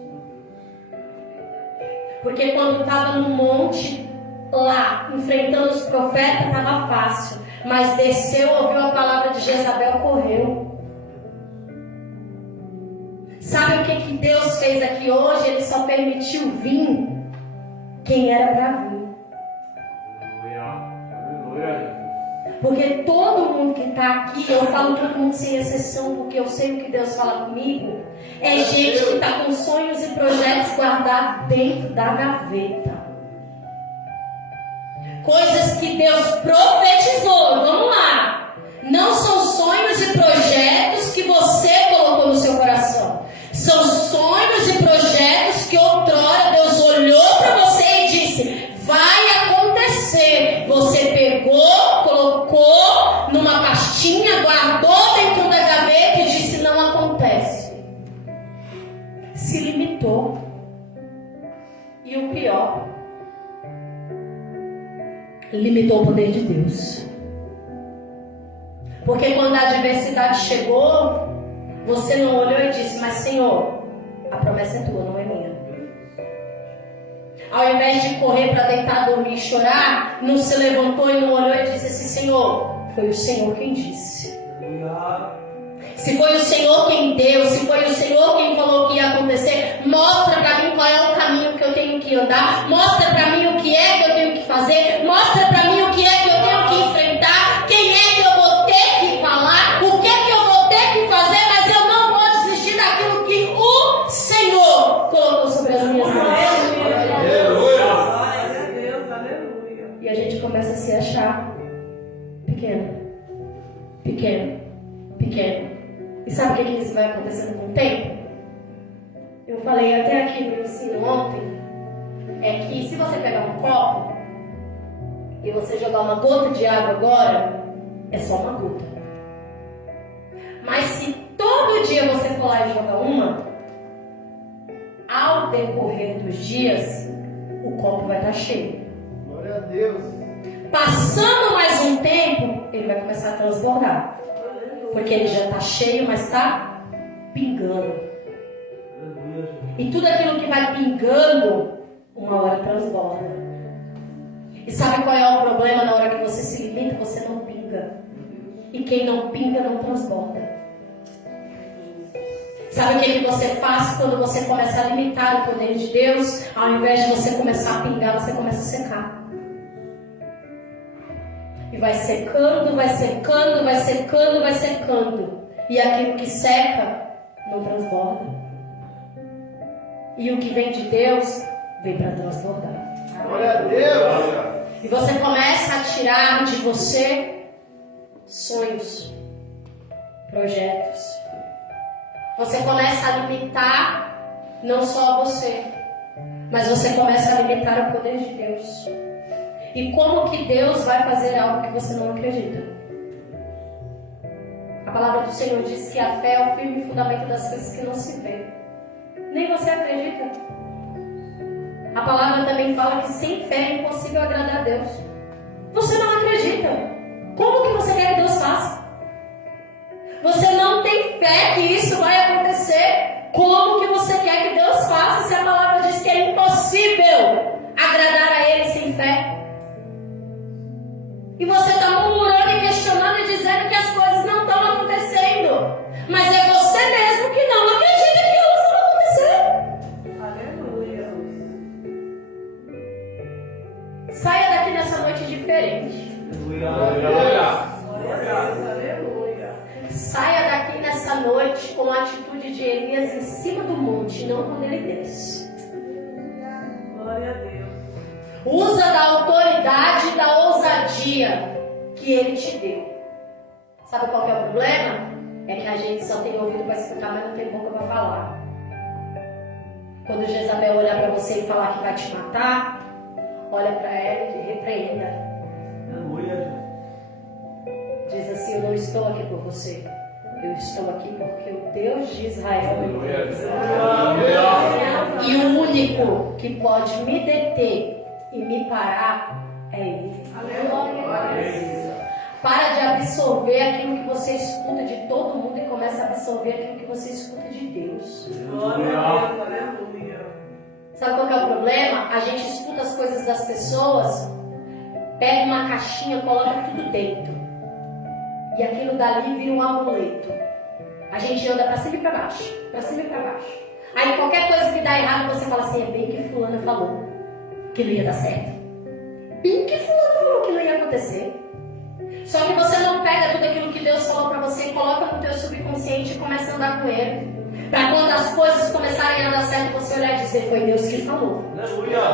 Porque quando estava no monte, lá, enfrentando os profetas, estava fácil. Mas desceu, ouviu a palavra de Jezabel, correu. Sabe o que Deus fez aqui hoje? Ele só permitiu vir quem era para vir. Porque todo mundo que está aqui, eu falo todo mundo sem exceção, porque eu sei o que Deus fala comigo, é gente que está com sonhos e projetos guardados dentro da gaveta. Coisas que Deus profetizou, vamos lá. Não são sonhos e projetos que você colocou no seu coração. São sonhos e projetos que outrora Deus olhou para você e disse: vai acontecer. Você pegou, colocou numa pastinha, guardou dentro da gaveta e disse: não acontece. Se limitou. E o pior, limitou o poder de Deus. Porque quando a adversidade chegou, você não olhou e disse: mas Senhor, a promessa é tua, não é minha. Ao invés de correr para deitar, dormir e chorar, não se levantou e não olhou e disse assim: Senhor, foi o Senhor quem disse. Se foi o Senhor quem deu, se foi o Senhor quem falou que ia acontecer, mostra para mim qual é o caminho que eu tenho que andar, mostra para mim o que é que eu tenho que fazer, mostra para mim o que é que eu tenho que enfrentar, quem é que eu vou ter que falar, o que é que eu vou ter que fazer, mas eu não vou desistir daquilo que o Senhor colocou sobre as minhas mãos. E a gente começa a se achar pequeno. E sabe o que isso vai acontecendo com o tempo? Eu falei até aqui no ensino ontem, é que se você pegar um copo e você jogar uma gota de água agora, é só uma gota. Mas se todo dia você for lá e jogar uma, ao decorrer dos dias, o copo vai estar cheio. Glória a Deus. Passando mais um tempo, ele vai começar a transbordar. Porque ele já está cheio, mas está pingando. E tudo aquilo que vai pingando, uma hora transborda. E sabe qual é o problema na hora que você se limita? Você não pinga. E quem não pinga não transborda. Sabe o que você faz quando você começa a limitar o poder de Deus? Ao invés de você começar a pingar, você começa a secar. E vai secando, vai secando, vai secando, vai secando. E aquilo que seca não transborda. E o que vem de Deus vem para transbordar. Glória a Deus. E você começa a tirar de você sonhos, projetos. Você começa a limitar não só você, mas você começa a limitar o poder de Deus. E como que Deus vai fazer algo que você não acredita? A palavra do Senhor diz que a fé é o firme fundamento das coisas que não se vê. Nem você acredita. A palavra também fala que sem fé é impossível agradar a Deus. Você não acredita. Como que você quer que Deus faça? Você não tem fé que isso vai acontecer. Como que você quer que Deus faça se a palavra diz que é impossível agradar a Ele sem fé? E você está murmurando e questionando e dizendo que as coisas não estão acontecendo. Mas é você mesmo que não acredita que elas vão acontecer. Aleluia. Saia daqui nessa noite diferente. Glória a Deus. Aleluia. Saia daqui nessa noite com a atitude de Elias em cima do monte, não quando ele desce. Glória a Deus. Usa da autoridade e da ousadia que ele te deu. Sabe qual que é o problema? É que a gente só tem ouvido para escutar, mas não tem boca para falar. Quando Jezabel olhar para você e falar que vai te matar, olha para ela e repreenda. Aleluia. Diz assim: eu não estou aqui por você. Eu estou aqui porque o Deus de Israel me deu. E o único que pode me deter e me parar é Ele. Para de absorver aquilo que você escuta de todo mundo e começa a absorver aquilo que você escuta de Deus. Glória a Deus. Aleluia. Sabe qual que é o problema? A gente escuta as coisas das pessoas, pega uma caixinha, coloca tudo dentro. E aquilo dali vira um amuleto. A gente anda pra cima e pra baixo, pra cima e pra baixo. Aí qualquer coisa que dá errado, você fala assim: é bem que fulano falou que não ia dar certo. Bem que fulano falou que não ia acontecer. Só que você não pega tudo aquilo que Deus falou pra você e coloca no teu subconsciente e começa a andar com ele. Pra quando as coisas começarem a dar certo, você olhar e dizer: foi Deus que falou.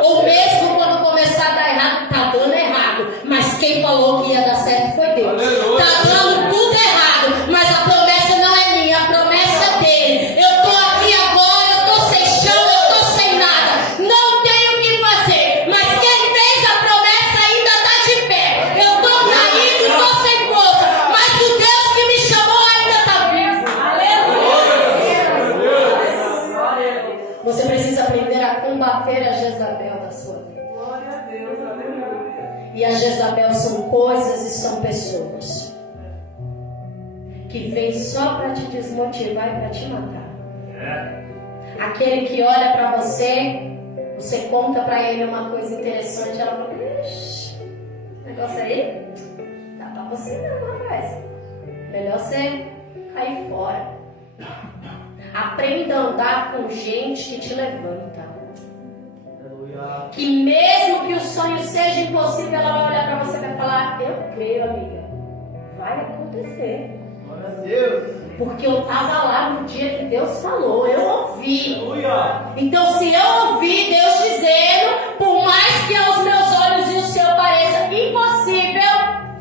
Ou mesmo quando começar a dar errado, tá dando errado, mas quem falou que ia dar certo foi Deus. Tá dando tudo errado, mas a promessa não é minha, a promessa é dele. Eu tô aqui agora, eu tô sem chão, eu tô sem nada, não tenho o que fazer, mas quem fez a promessa ainda tá de pé. Eu tô caído e tô sem força, mas o Deus que me chamou ainda tá vivo. Você precisa aprender a combater a Jezabel da sua vida. Glória a Deus. Aleluia. E a Jezabel são coisas e são pessoas que vêm só para te desmotivar e para te matar. Aquele que olha para você, você conta para ele uma coisa interessante, ela fala: ixi, negócio aí, dá para você não, rapaz. Melhor você cair fora. Aprenda a andar com gente que te levanta. Que mesmo que o sonho seja impossível, ela vai olhar para você e vai falar: eu creio, amiga, vai acontecer. Glória a Deus. Porque eu estava lá no dia que Deus falou, eu ouvi. Então, se eu ouvi Deus dizendo, por mais que aos meus olhos e o seu pareça impossível,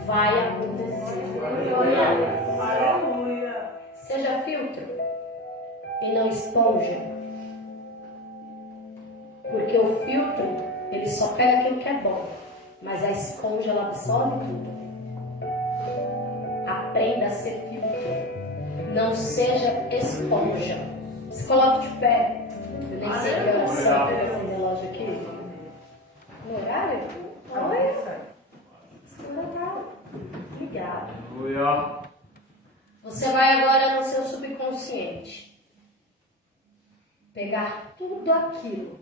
vai acontecer. Aleluia. Seja filtro e não esponja. Porque o filtro, ele só pega aquilo que é bom, mas a esponja, ela absorve tudo. Aprenda a ser filtro, não seja esponja. Se coloque de pé. Eu nem sei que oração tem esse relógio aqui. No horário? Oi? Obrigada. Você vai agora no seu subconsciente pegar tudo aquilo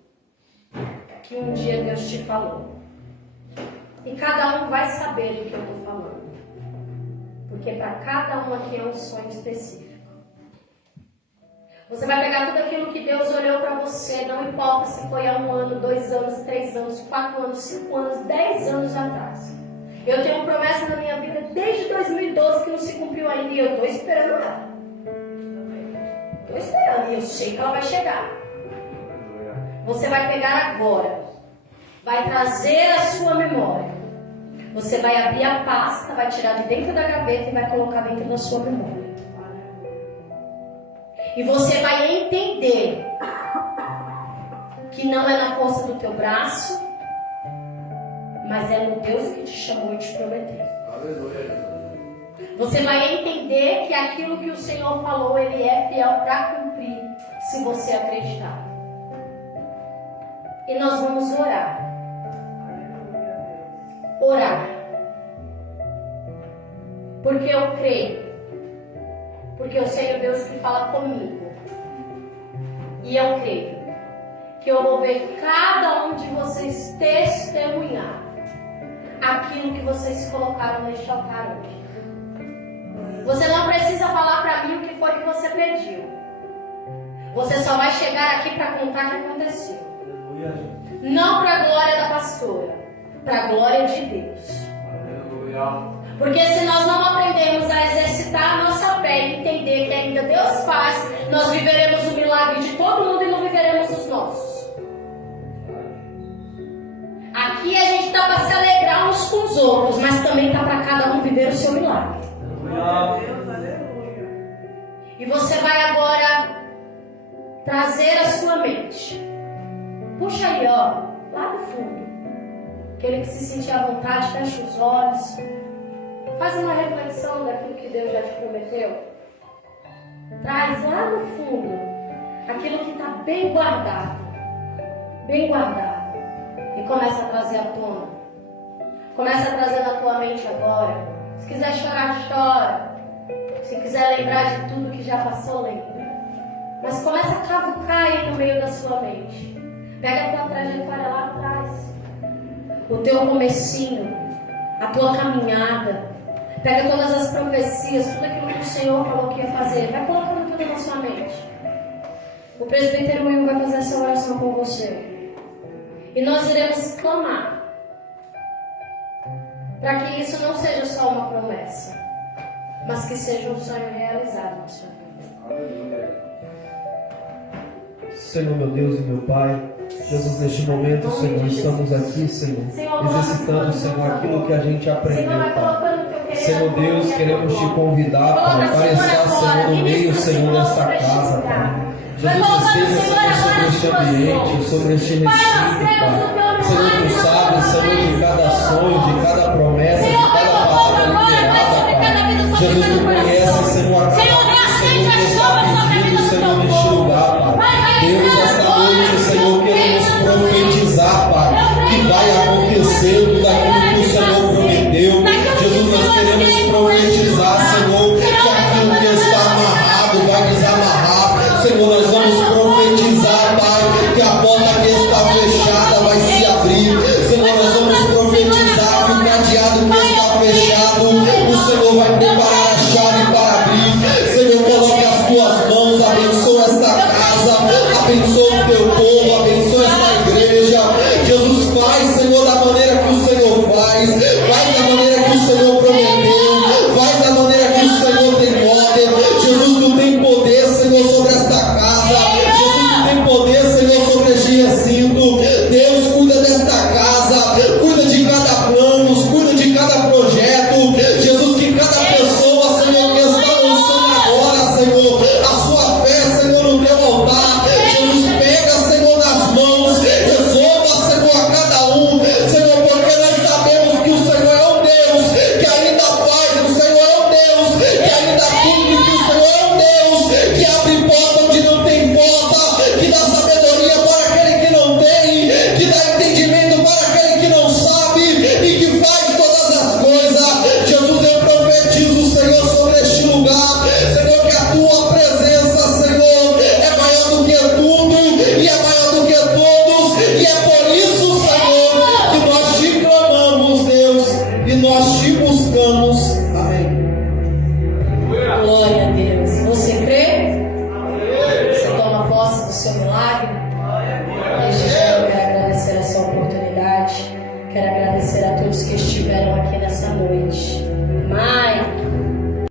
que um dia Deus te falou. E cada um vai saber do que eu estou falando. Porque para cada um aqui é um sonho específico. Você vai pegar tudo aquilo que Deus olhou para você, não importa se foi há 1 ano, 2 anos, 3 anos, 4 anos, 5 anos, 10 anos atrás. Eu tenho promessa na minha vida desde 2012 que não se cumpriu ainda e eu estou esperando ela. Estou esperando e eu sei que ela vai chegar. Você vai pegar agora, vai trazer a sua memória. Você vai abrir a pasta, vai tirar de dentro da gaveta e vai colocar dentro da sua memória. E você vai entender que não é na força do teu braço, mas é no Deus que te chamou e te prometeu. Você vai entender que aquilo que o Senhor falou, Ele é fiel para cumprir, se você acreditar. E nós vamos orar. Orar. Porque eu creio. Porque eu sei o Deus que fala comigo. E eu creio que eu vou ver cada um de vocês testemunhar aquilo que vocês colocaram neste altar hoje. Você não precisa falar para mim o que foi que você pediu. Você só vai chegar aqui para contar o que aconteceu. Não para a glória da pastora, para a glória de Deus. Porque se nós não aprendermos a exercitar a nossa fé e entender que ainda Deus faz, nós viveremos o milagre de todo mundo e não viveremos os nossos. Aqui a gente está para se alegrar uns com os outros, mas também está para cada um viver o seu milagre. E você vai agora trazer a sua mente. Puxa aí, ó, lá do fundo. Aquele que se sentir à vontade, fecha os olhos. Faz uma reflexão daquilo que Deus já te prometeu. Traz lá no fundo aquilo que está bem guardado. Bem guardado. E começa a trazer à tona. Começa a trazer na tua mente agora. Se quiser chorar, chora. Se quiser lembrar de tudo que já passou, lembra. Mas começa a cavucar aí no meio da sua mente. Pega a tua trajetória lá atrás. O teu comecinho. A tua caminhada. Pega todas as profecias, tudo aquilo que o Senhor falou que ia fazer. Vai colocando tudo na sua mente. O presbítero Will vai fazer essa oração com você. E nós iremos clamar para que isso não seja só uma promessa, mas que seja um sonho realizado na sua vida. Senhor, meu Deus e meu Pai, Jesus, neste momento, Senhor, estamos aqui, Senhor, exercitando, Senhor, aquilo que a gente aprendeu, Pai. Senhor Deus, queremos te convidar, Pai, para estar, Senhor, no meio, Senhor, desta casa, Pai. Jesus, esteja, Senhor, sobre este ambiente, sobre este recinto, Pai. Senhor, tu sabes, Senhor, de cada sonho, de cada promessa, de cada palavra liberada, Pai. Jesus, tu conhece, Senhor, a cada Senhor, que está pedindo, Senhor, neste lugar, Pai. Deus, esta noite, Senhor, queremos profetizar, Pai, que vai acontecer tudo aquilo que o Senhor prometeu. Jesus, nós queremos profetizar, Senhor, que aquilo que está amarrado vai desamarrar. Senhor, nós vamos profetizar, Pai, que a porta que está fechada vai se abrir. Senhor, nós vamos profetizar que o cadeado que está fechado, o Senhor vai preparar a chave para abrir. Senhor, coloque as tuas mãos, abençoa esta casa, abençoa o teu povo, abençoa esta igreja. Jesus, faz, Senhor, da maneira que o Senhor faz da maneira que o Senhor prometeu, faz da maneira que o Senhor tem poder. Jesus, tu tem poder, Senhor, sobre esta casa. Jesus, tu tem poder, Senhor, sobre este recinto. Deus, cuida desta casa, cuida de cada plano, cuida de cada projeto. Jesus, que cada pessoa, Senhor, que está lançando agora, Senhor, a sua fé, Senhor, no teu altar. Jesus, pega, Senhor, nas mãos, resolva, Senhor, a cada um, Senhor, porque nós sabemos que o Senhor é um Deus que ainda faz, o Senhor é um Deus que ainda cumpre, que o Senhor é um Deus que abre porta onde não tem porta, que dá sabedoria para aquele que não tem, que dá entendimento para aquele que não sabe e que faz todas as coisas. Jesus, eu profetizo, Senhor, sobre este lugar, Senhor, que a tua presença, Senhor, é maior do que tudo e é maior do que todos, e é por isso, Senhor, que nós te clamamos, Deus, e nós te buscamos. Amém. Glória a Deus. Você crê? Você toma posse do seu milagre?